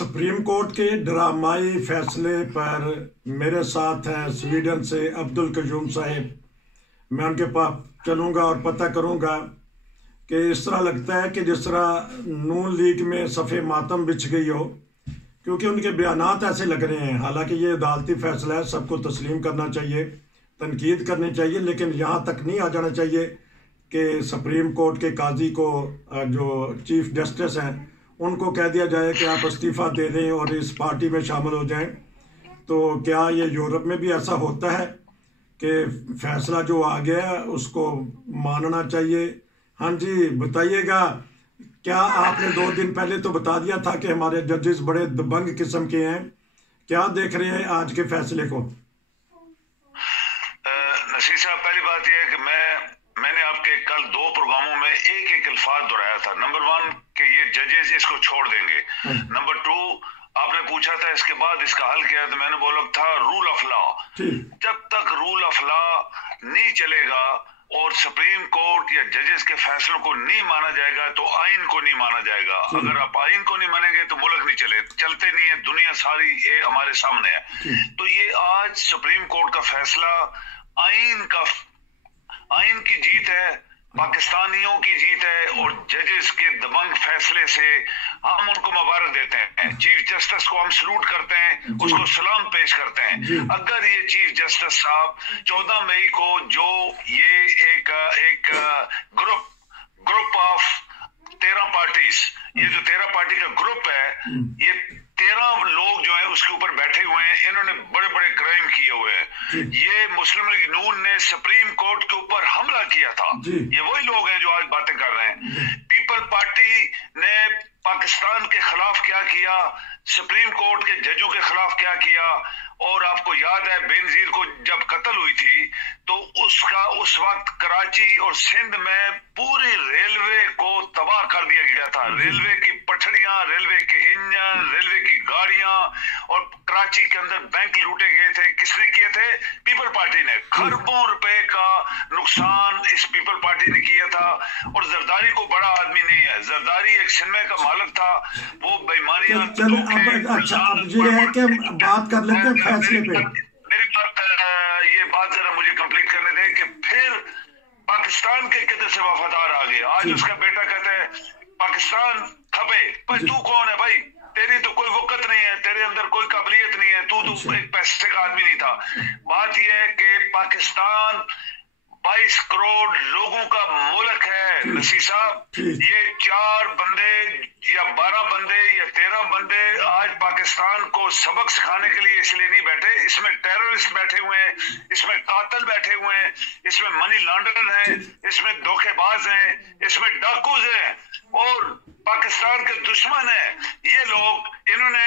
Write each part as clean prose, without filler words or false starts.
Supreme court के ड्रामाई फैसले पर मेरे साथ हैं स्वीडन से अब्दुल कयूम साहिब। मैं उनके पास चलूँगा और पता करूँगा कि इस तरह लगता है कि जिस तरह नून लीग में सफ़े मातम बिछ गई हो, क्योंकि उनके बयानात ऐसे लग रहे हैं। हालांकि ये अदालती फैसला है, सबको तस्लीम करना चाहिए, तनकीद करनी चाहिए, लेकिन यहाँ तक नहीं आ जाना चाहिए कि सुप्रीम कोर्ट के काजी को, जो चीफ जस्टिस हैं, उनको कह दिया जाए कि आप इस्तीफ़ा दे दें और इस पार्टी में शामिल हो जाएं। तो क्या ये यूरोप में भी ऐसा होता है कि फैसला जो आ गया है उसको मानना चाहिए? हाँ जी, बताइएगा। क्या आपने 2 दिन पहले तो बता दिया था कि हमारे जजेस बड़े दबंग किस्म के हैं, क्या देख रहे हैं आज के फैसले को? नसीर साहब, पहली बात यह है कि मैंने आपके कल 2 प्रोग्रामों में एक अल्फाज दोहराया था। नंबर 1 कि ये जजेस इसको छोड़ देंगे। नंबर 2, आपने पूछा था इसके बाद इसका हल क्या है, तो मैंने बोला था रूल ऑफ लॉ। जब तक रूल ऑफ लॉ नहीं चलेगा और सुप्रीम कोर्ट या जजेस के फैसलों को नहीं माना जाएगा तो आइन को नहीं माना जाएगा। अगर आप आइन को नहीं मानेंगे तो मुल्क नहीं चलते नहीं है। दुनिया सारी ये हमारे सामने है। तो ये आज सुप्रीम कोर्ट का फैसला आइन की जीत है, पाकिस्तानियों की जीत है, और जजेस के दबंग फैसले से हम उनको मुबारक देते हैं। चीफ जस्टिस को हम सलूट करते हैं, उसको सलाम पेश करते हैं। अगर ये चीफ जस्टिस साहब 14 मई को जो ये एक ग्रुप ऑफ 13 पार्टीज, ये जो 13 पार्टी का ग्रुप है, ये 13 लोग जो है उसके ऊपर बैठे हुए हैं, इन्होंने बड़े बड़े क्राइम किए हुए हैं। ये मुस्लिम लीग नून ने सुप्रीम कोर्ट के ऊपर हमला किया था। ये वही लोग हैं जो आज बातें कर रहे हैं। पीपल पार्टी ने पाकिस्तान के खिलाफ क्या किया, सुप्रीम कोर्ट के जजों के खिलाफ क्या किया। और आपको याद है बेनजीर को जब कत्ल हुई थी तो उसका उस वक्त कराची और सिंध में पूरी रेलवे को तबाह कर दिया गया था। रेलवे की पटरियां, रेलवे के इंजन, रेलवे की गाड़ियां, और कराची के अंदर बैंक लूटे गए थे। किसने किए थे? पीपल पार्टी ने। खरबों रुपए का नुकसान इस पीपल पार्टी ने किया था। और जरदारी को बड़ा आदमी नहीं है, जरदारी एक सिनेमा का मालिक था। वो बेईमानियां अब ये है कि बात कर लेते हैं फैसले पे। मेरी ये बात जरा मुझे कंप्लीट करने दें कि फिर पाकिस्तान के कितने से वफादार आ गए। आज उसका बेटा कहता है पाकिस्तान खपे। भाई तू कौन है भाई? तेरी तो कोई वक़्त नहीं है, तेरे अंदर कोई काबिलियत नहीं है, तू एक पैसे का आदमी नहीं था। बात यह है कि पाकिस्तान 22 करोड़ लोगों का मुल्क है नसीर साहब। ये 4 बंदे या 12 बंदे या 13 बंदे आज पाकिस्तान को सबक सिखाने के लिए इसलिए नहीं बैठे। इसमें टेररिस्ट बैठे हुए हैं, इसमें कातिल बैठे हुए हैं, इसमें मनी लॉन्ड्रर हैं, इसमें धोखेबाज हैं, इसमें डाकूज हैं और पाकिस्तान के दुश्मन हैं। ये लोग, इन्होंने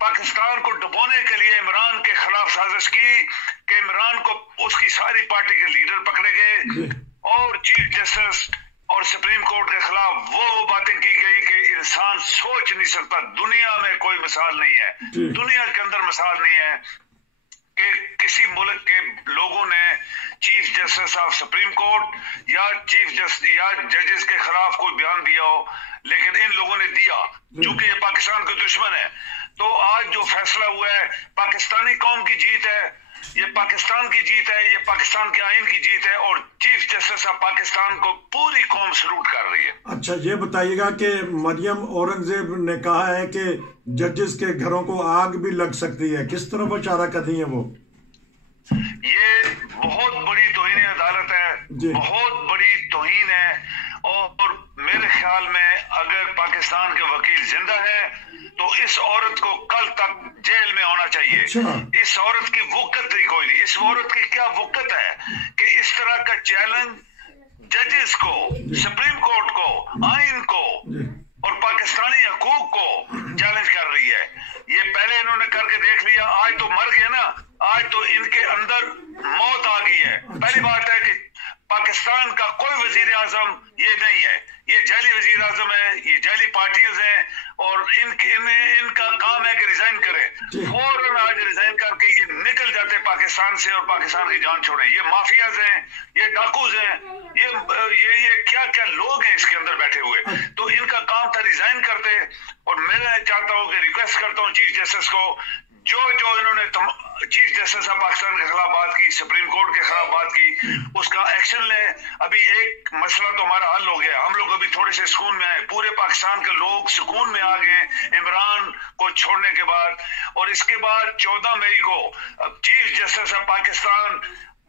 पाकिस्तान को डुबोने के लिए इमरान के खिलाफ साजिश की कि इमरान को उसकी सारी पार्टी के लीडर पकड़े गए और चीफ जस्टिस और सुप्रीम कोर्ट के खिलाफ वो बातें की गई कि इंसान सोच नहीं सकता। दुनिया में कोई मिसाल नहीं है, दुनिया के अंदर मिसाल नहीं है कि किसी मुल्क के लोगों ने chief justice of supreme court या चीफ जस्टिस या जजेस के खिलाफ कोई बयान दिया हो। लेकिन इन लोगों ने दिया, क्योंकि ये पाकिस्तान के दुश्मन है। तो आज जो फैसला हुआ है, पाकिस्तानी कौम की जीत है, ये पाकिस्तान की जीत है, ये पाकिस्तान के आइन की जीत है, और चीफ जस्टिस ऑफ पाकिस्तान को पूरी कौम सलूट कर रही है। अच्छा, ये बताइएगा कि मरियम औरंगजेब ने कहा है कि जजेस के घरों को आग भी लग सकती है, किस तरफ इशारा कर रही है वो? ये बहुत बड़ी तौहीन अदालत है, बहुत बड़ी तौहीन है। और मेरे ख्याल में अगर पाकिस्तान के वकील जिंदा है तो इस औरत को कल तक जेल में होना चाहिए। इस औरत की वक़्त ही कोई नहीं। इस औरत की क्या वक़्त है कि इस तरह का चैलेंज जजेस को, सुप्रीम कोर्ट को, आइन को और पाकिस्तानी हकूक को चैलेंज कर रही है। ये पहले इन्होंने करके देख लिया, आज तो मर गए ना, आज तो इनके अंदर मौत आ गई है। पहली बात है कि पाकिस्तान का कोई वजीर आजम ये नहीं है, ये जाली वजीर आजम है, ये जाली पार्टीज हैं, और इनका काम है कि रिजाइन करें। फौरन आज रिजाइन करके ये निकल जाते पाकिस्तान से और पाकिस्तान की जान छोड़े। ये माफियाज हैं, ये डाकूज हैं, ये क्या क्या लोग हैं इसके अंदर बैठे हुए। तो इनका काम था रिजाइन करते। और मैं चाहता हूं कि रिक्वेस्ट करता हूं चीफ जस्टिस को, जो इन्होंने चीफ जस्टिस ऑफ पाकिस्तान के खिलाफ बात की, सुप्रीम कोर्ट के खिलाफ बात की, उसका एक्शन ले। अभी एक मसला तो हमारा हल हो गया, हम लोग अभी थोड़े से सुकून में आए, पूरे पाकिस्तान के लोग सुकून में आ गए इमरान को छोड़ने के बाद। और इसके बाद 14 मई को chief justice of Pakistan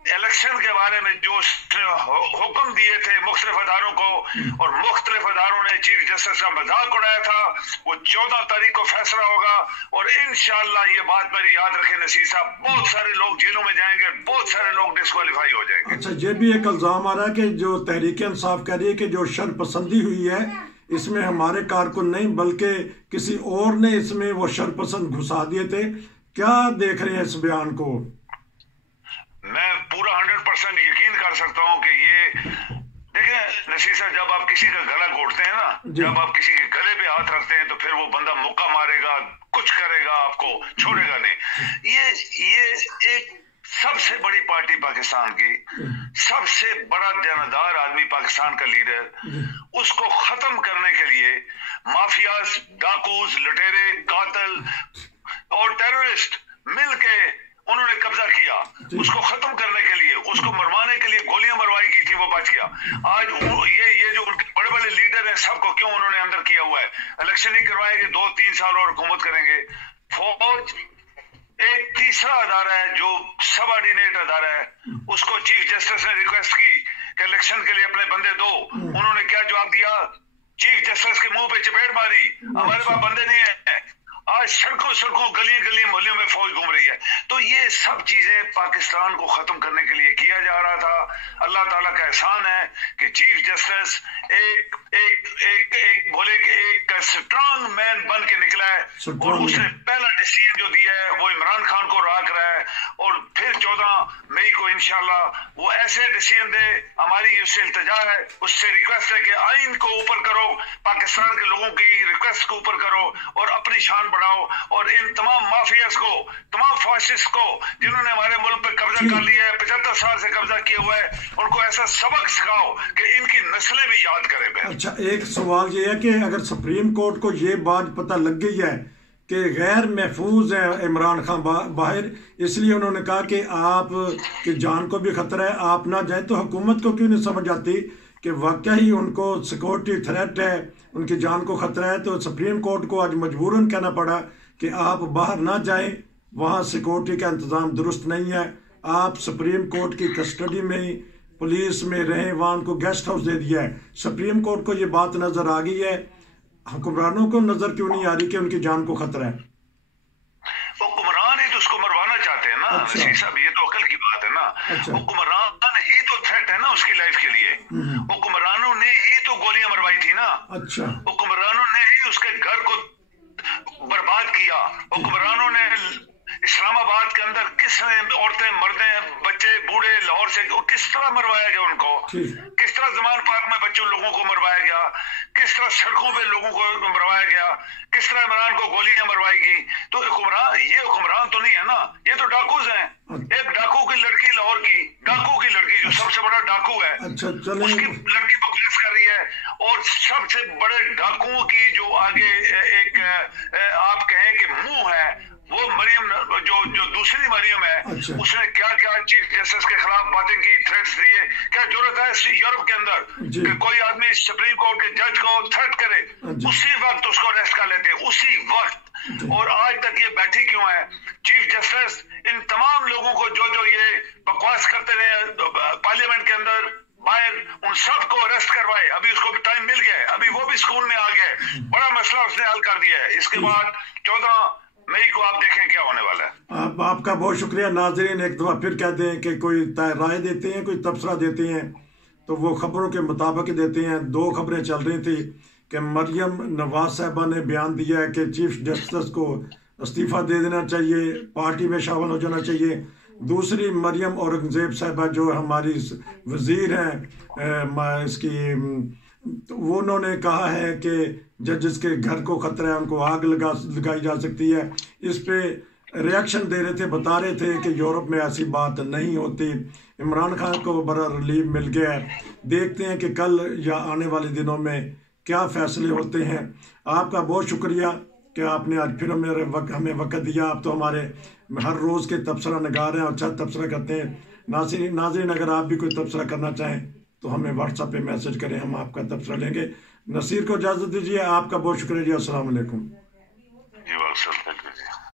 election के बारे में जो हुक्म दिए थे मुख्तलिफ अदारों को, और मुख्तलिफ अदारों ने चीफ जस्टिस का मजाक उड़ाया था, वो 14 तारीख को फैसला होगा। और इंशाअल्लाह ये बात मेरी याद रखें नसीर साहब, बहुत सारे लोग जेलों में जाएंगे, बहुत सारे लोग डिस्क्वालीफाई हो जाएंगे। अच्छा, ये भी एक इल्जाम आ रहा है कि जो तहरीक इंसाफ कह रही है कि जो शरपसंदी हुई है इसमें हमारे कारकुन नहीं बल्कि किसी और ने इसमें वो शरपसंद घुसा दिए थे। क्या देख रहे हैं इस बयान को? मैं पूरा 100% यकीन कर सकता हूं कि ये देखें नसीर साहब, जब आप किसी का गला घोटते हैं ना, जब आप किसी के गले पे हाथ रखते हैं तो फिर वो बंदा मुक्का मारेगा, कुछ करेगा, आपको छोड़ेगा नहीं। ये एक सबसे बड़ी पार्टी पाकिस्तान की, सबसे बड़ा जानदार आदमी पाकिस्तान का लीडर, उसको खत्म करने के लिए माफियाज, डाकूज, लुटेरे, कातिल और टेररिस्ट मिलके उन्होंने कब्जा किया। उसको खत्म करने के लिए, उसको मरवाने के लिए गोलियां मरवाई गई थी, वो बच गया। आज ये जो उनके बड़े बड़े लीडर हैं, सबको क्यों उन्होंने अंदर किया हुआ है? इलेक्शन ही करवाएंगे, 2-3 साल और हुकूमत करेंगे। फौज एक तीसरा अदारा है जो सबऑर्डिनेट अदारा है, उसको चीफ जस्टिस ने रिक्वेस्ट की कि इलेक्शन के लिए अपने बंदे दो। उन्होंने क्या जवाब दिया? चीफ जस्टिस के मुंह पे चपेट मारी, हमारे पास बंदे नहीं है। आज सड़कों सड़कों गली गली मोहल्लों में फौज घूम रही है। तो ये सब चीजें पाकिस्तान को खत्म करने के लिए किया जा रहा था। अल्लाह ताला का एहसान है कि चीफ जस्टिस एक एक एक एक बोले कि एक स्ट्रांग मैन बन के निकला है, और उसने पहला डिसीजन जो दिया है वो इमरान खान को राख रहा है। और फिर 14 मई को इंशाल्लाह वो ऐसे डिसीजन दे। हमारी उससे इल्तिजा है, उससे रिक्वेस्ट है कि आइन को ऊपर करो, पाकिस्तान के लोगों की रिक्वेस्ट को ऊपर करो और अपनी शान बढ़ाओ। और इन तमाम माफियाज को, तमाम फासिस्ट को जिन्होंने हमारे मुल्क पे कब्जा कर लिया है, 75 साल से कब्जा किया हुआ है, उनको ऐसा सबक सिखाओ कि इनकी नस्लें भी याद करें। अच्छा, एक सवाल ये है कि अगर सुप्रीम कोर्ट को ये बात पता लग गई है कि गैर महफूज है इमरान खान बाहर, इसलिए उन्होंने कहा कि आप की जान को भी खतरा है, आप ना जाए, तो हुकूमत को क्यों नहीं समझ आती कि वाकई ही उनको सिक्योरिटी थ्रेट है, उनकी जान को खतरा है? तो सुप्रीम कोर्ट को आज मजबूरन कहना पड़ा कि आप बाहर ना जाएं, वहाँ सिक्योरिटी का इंतज़ाम दुरुस्त नहीं है, आप सुप्रीम कोर्ट की कस्टडी में ही पुलिस में रहें, वहाँ उनको गेस्ट हाउस दे दिया है। सुप्रीम कोर्ट को ये बात नजर आ गई है, हुक्मरानों को नजर क्यों नहीं आ रही कि उनकी जान को खतरा है? हुक्मरान ही तो उसको मरवाना चाहते हैं ना। अच्छा। नसीर साहब, ये तो अकल की बात है ना। अच्छा। हुक्मरान ही तो थ्रेट है ना उसकी लाइफ के लिए। हुक्मरानों ने ही तो गोलियां मरवाई थी ना। अच्छा। हुक्मरानों ने ही उसके घर को बर्बाद किया। हुक्मरानों ने इस्लामाबाद के अंदर किसने औरतें, मर्दे, बच्चे, बूढ़े लाहौर से किस तरह मरवाया गया उनको, किस तरह जमान पार्क में बच्चों लोगों को मरवाया गया, किस तरह सड़कों पे लोगों को मरवाया गया, किस तरह इमरान को गोलियां मरवाएगी। तो ये हुक्मरान तो नहीं है ना, ये तो डाकूज हैं। एक डाकू की लड़की, लाहौर की डाकू की लड़की जो सबसे बड़ा डाकू है, उसकी लड़की को पुलिस कर रही है। और सबसे बड़े डाकुओं की जो आगे एक आप कहें कि मुंह है, वो मरियम जो दूसरी मरियम है। अच्छा। उसने क्या क्या चीफ जस्टिस के खिलाफ बातें की, थ्रेट्स दिए। क्या जरूरत है यूरोप के अंदर कि कोई आदमी सुप्रीम कोर्ट के जज को थ्रेट करे, उसी वक्त उसको अरेस्ट कर लेते, उसी वक्त। और आज तक ये बैठी क्यों है? चीफ जस्टिस इन तमाम लोगों को जो ये बकवास करते रहे पार्लियामेंट के अंदर बाहर, उन सबको अरेस्ट करवाए। अभी उसको टाइम मिल गया, अभी वो भी स्कूल में आ गए, बड़ा मसला उसने हल कर दिया है। इसके बाद 14 मई को आप देखें क्या होने वाला है। आपका बहुत शुक्रिया। नाजरीन, एक दफा फिर कह दें कि कोई राय देते हैं, कोई तबसरा देते हैं तो वो खबरों के मुताबिक देते हैं। 2 खबरें चल रही थी कि मरियम नवाज साहबा ने बयान दिया है कि चीफ जस्टिस को इस्तीफा दे देना चाहिए, पार्टी में शामिल हो जाना चाहिए। दूसरी मरियम औरंगजेब साहबा जो हमारी वजीर हैं इसकी, वो उन्होंने कहा है कि जजेस के घर को खतरा है, उनको आग लगाई जा सकती है। इस पे रिएक्शन दे रहे थे, बता रहे थे कि यूरोप में ऐसी बात नहीं होती। इमरान खान को बड़ा रिलीफ मिल गया है। देखते हैं कि कल या आने वाले दिनों में क्या फैसले होते हैं। आपका बहुत शुक्रिया कि आपने आज फिर हमें वक्त दिया। आप तो हमारे हर रोज़ के तबसरा नगार हैं, अच्छा तबसरा करते हैं। नाज़रीन अगर आप भी कोई तबसरा करना चाहें तो हमें व्हाट्सएप पे मैसेज करें, हम आपका तबसरा लेंगे। नसीर को इजाज़त दीजिए। आपका बहुत शुक्रिया जी। अस्सलाम वालेकुम।